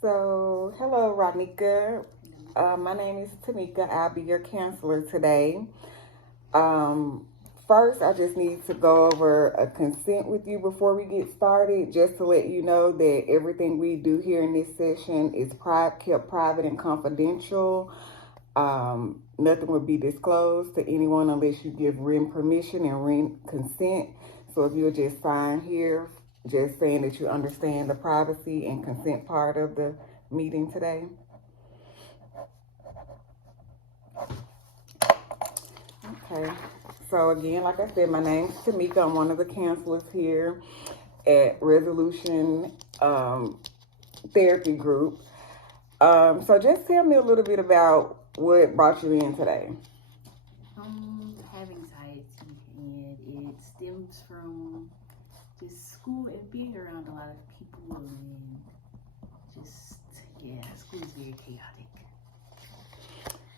So, hello, Rodnika. My name is Tamika. I'll be your counselor today. Um, First, I just need to go over a consent with you before we get started, just to let you know that everything we do here in this session is kept private and confidential. Nothing will be disclosed to anyone unless you give written permission and written consent. So if you'll just sign here, just saying that you understand the privacy and consent part of the meeting today. Okay. So again, like I said, my name's Tamika. I'm one of the counselors here at Resolution Therapy Group. So just tell me a little bit about what brought you in today. I have anxiety, and it stems from just school and being around a lot of people, and school is very chaotic.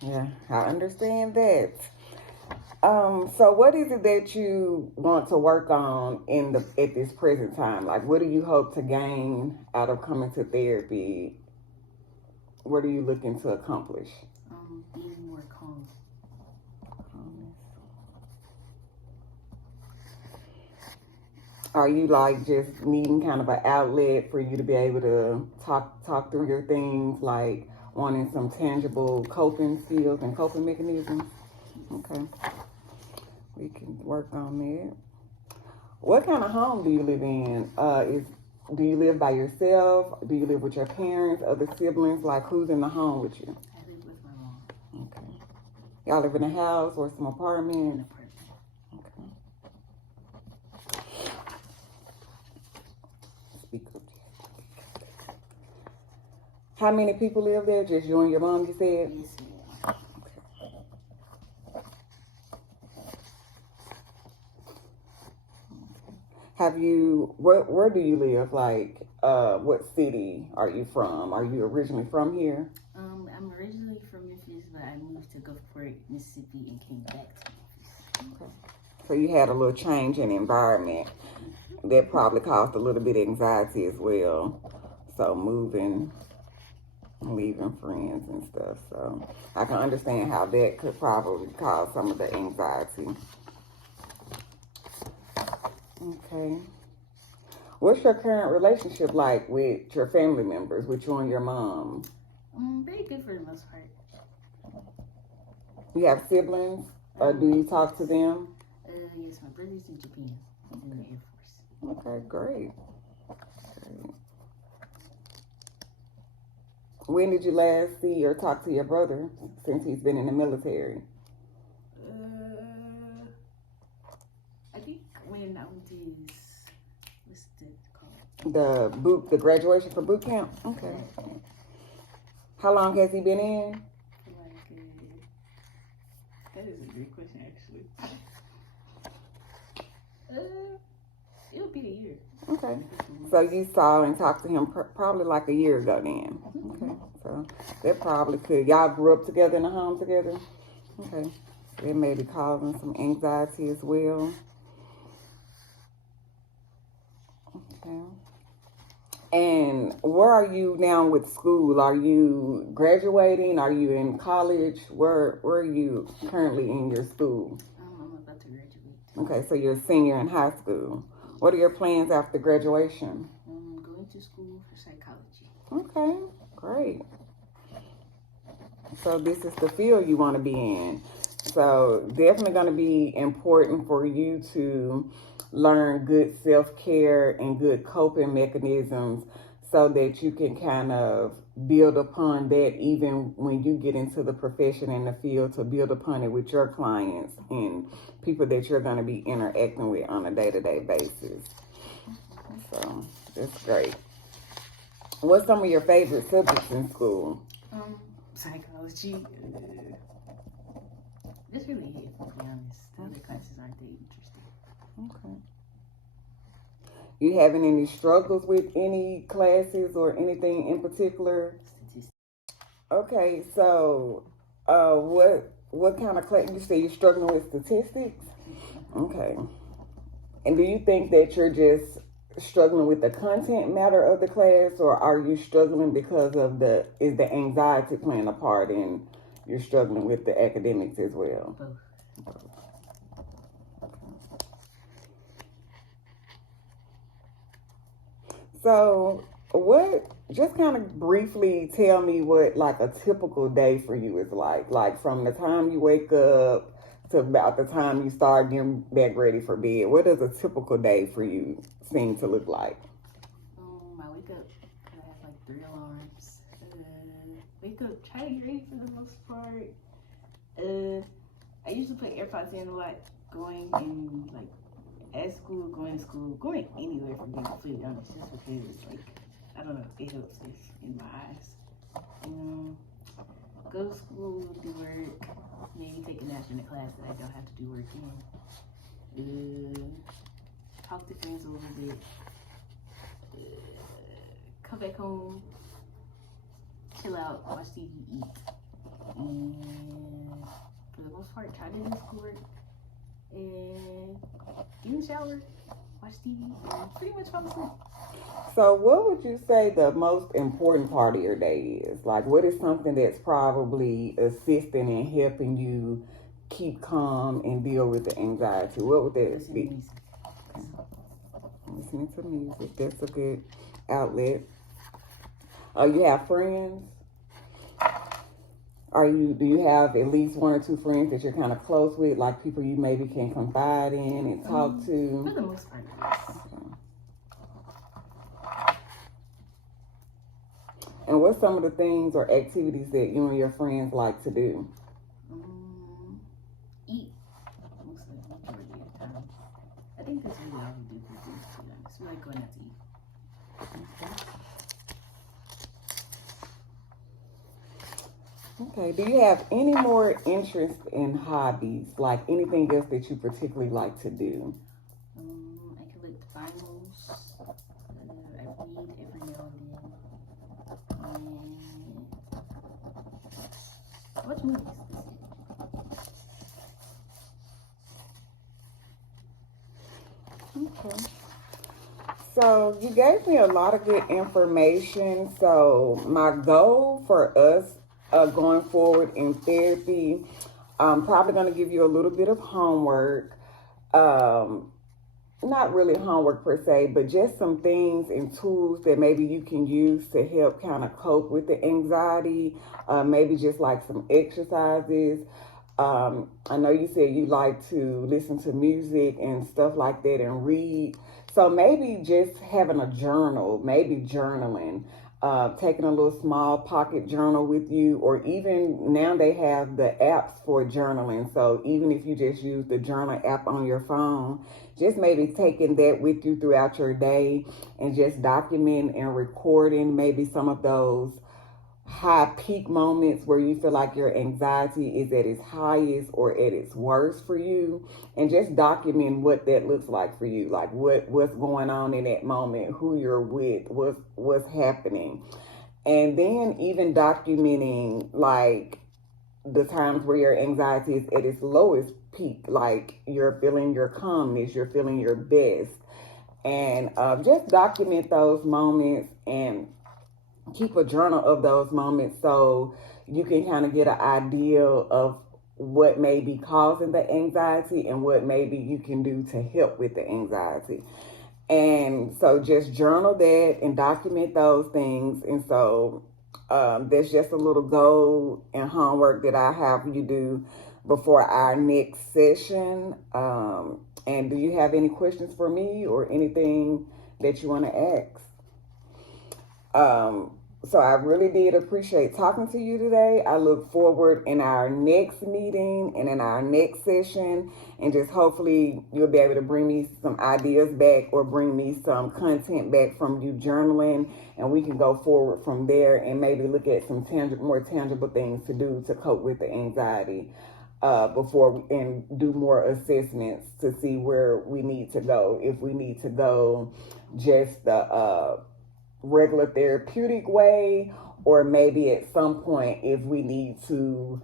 Yeah, I understand that. So what is it that you want to work on at this present time? Like, what do you hope to gain out of coming to therapy? What are you looking to accomplish? Being more calm. Are you like just needing kind of an outlet for you to be able to talk through your things, like wanting some tangible coping skills and coping mechanisms? Okay, we can work on that. What kind of home do you live in? Do you live by yourself? Do you live with your parents, other siblings? Like, who's in the home with you? I live with my mom. Okay. Y'all live in a house or some An apartment? apartment. Speak up. How many people live there? Just you and your mom, you said? Yes, ma'am. Have you, where do you live? Like, what city are you from? Are you originally from here? I'm originally from Memphis, but I moved to Gulfport, Mississippi, and came back to Memphis. Okay. So you had a little change in environment. That probably caused a little bit of anxiety as well. So moving, leaving friends and stuff. So I can understand how that could probably cause some of the anxiety. Okay. What's your current relationship like with your family members, with you and your mom? Very good for the most part. You have siblings? Do you talk to them? Yes, my brother's in Japan. He's in the Air Force. Okay, great. When did you last see or talk to your brother since he's been in the military? I think when I went to his, what's it called? The graduation for boot camp? Okay. How long has he been in? That is a great question, actually. It'll be a year. Okay. So you saw and talked to him probably like a year ago then. Okay. So that probably could. Y'all grew up together in the home together? Okay. It may be causing some anxiety as well. Okay. And where are you now with school? Are you graduating? Are you in college? Where are you currently in your school? I'm about to graduate. Okay, so you're a senior in high school. What are your plans after graduation? I'm going to school for psychology. Okay, great. So this is the field you want to be in. So definitely going to be important for you to learn good self-care and good coping mechanisms so that you can kind of build upon that even when you get into the profession and the field, to build upon it with your clients and people that you're going to be interacting with on a day-to-day basis. So that's great. What's some of your favorite subjects in school? Psychology. That's really it, to be honest. The other classes aren't that interesting. Okay. You having any struggles with any classes or anything in particular? Statistics. Okay, so what kind of class? You say you're struggling with statistics? Okay. And do you think that you're just struggling with the content matter of the class, or are you struggling because of is the anxiety playing a part in you're struggling with the academics as well? Both. So, just kind of briefly tell me what like a typical day for you is like from the time you wake up to about the time you start getting back ready for bed. What does a typical day for you seem to look like? I wake up, I have like 3 alarms. Wake up, try to get ready for the most part. I usually put AirPods in a lot, going in like at school, going to school, going anywhere for being completely honest, just because like I don't know, it helps in my eyes. Go to school, do work, maybe take a nap in a class that I don't have to do work in. Talk to friends a little bit. Come back home, chill out, watch TV, eat, and for the most part, try to do schoolwork and get in the shower, watch TV, and pretty much fall asleep. So, what would you say the most important part of your day is? Like, what is something that's probably assisting and helping you keep calm and deal with the anxiety? What would that be? Listening to music. That's a good outlet. You have friends? Do you have at least 1 or 2 friends that you're kind of close with, like people you maybe can confide in and talk to? For the most part, yes. And what's some of the things or activities that you and your friends like to do? Eat. Most of the majority of the time. I think that's really all we do for food, to be honest. We like going out to eat. Okay. Do you have any more interest in hobbies, like anything else that you particularly like to do? I collect Bibles. I read every now and then. I watch movies. Okay. So you gave me a lot of good information. So my goal for us going forward in therapy, I'm probably going to give you a little bit of homework. Not really homework per se, but just some things and tools that maybe you can use to help kind of cope with the anxiety. Maybe just like some exercises. I know you said you like to listen to music and stuff like that and read. So maybe just having a journal, maybe journaling, taking a little small pocket journal with you, or even now they have the apps for journaling. So even if you just use the journal app on your phone, just maybe taking that with you throughout your day and just documenting and recording maybe some of those high peak moments where you feel like your anxiety is at its highest or at its worst for you, and just document what that looks like for you, like what's going on in that moment, who you're with, what's happening. And then even documenting like the times where your anxiety is at its lowest peak, like you're feeling your calmness, you're feeling your best, and just document those moments and keep a journal of those moments so you can kind of get an idea of what may be causing the anxiety and what maybe you can do to help with the anxiety. And so just journal that and document those things. And so that's just a little goal and homework that I have you do before our next session. And do you have any questions for me or anything that you want to ask? So I really did appreciate talking to you today. I look forward in our next meeting and in our next session, and just hopefully you'll be able to bring me some ideas back or bring me some content back from you journaling, and we can go forward from there and maybe look at some more tangible things to do to cope with the anxiety and do more assessments to see where we need to go. If we need to go just the regular therapeutic way, or maybe at some point if we need to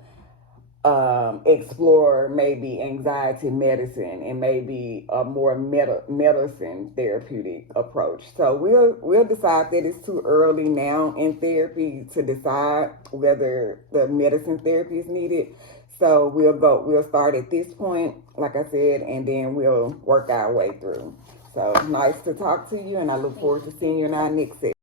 explore maybe anxiety medicine and maybe a more medicine therapeutic approach. So we'll decide that it's too early now in therapy to decide whether the medicine therapy is needed. So we'll start at this point, like I said, and then we'll work our way through. So nice to talk to you, and I look forward to seeing you in our next session.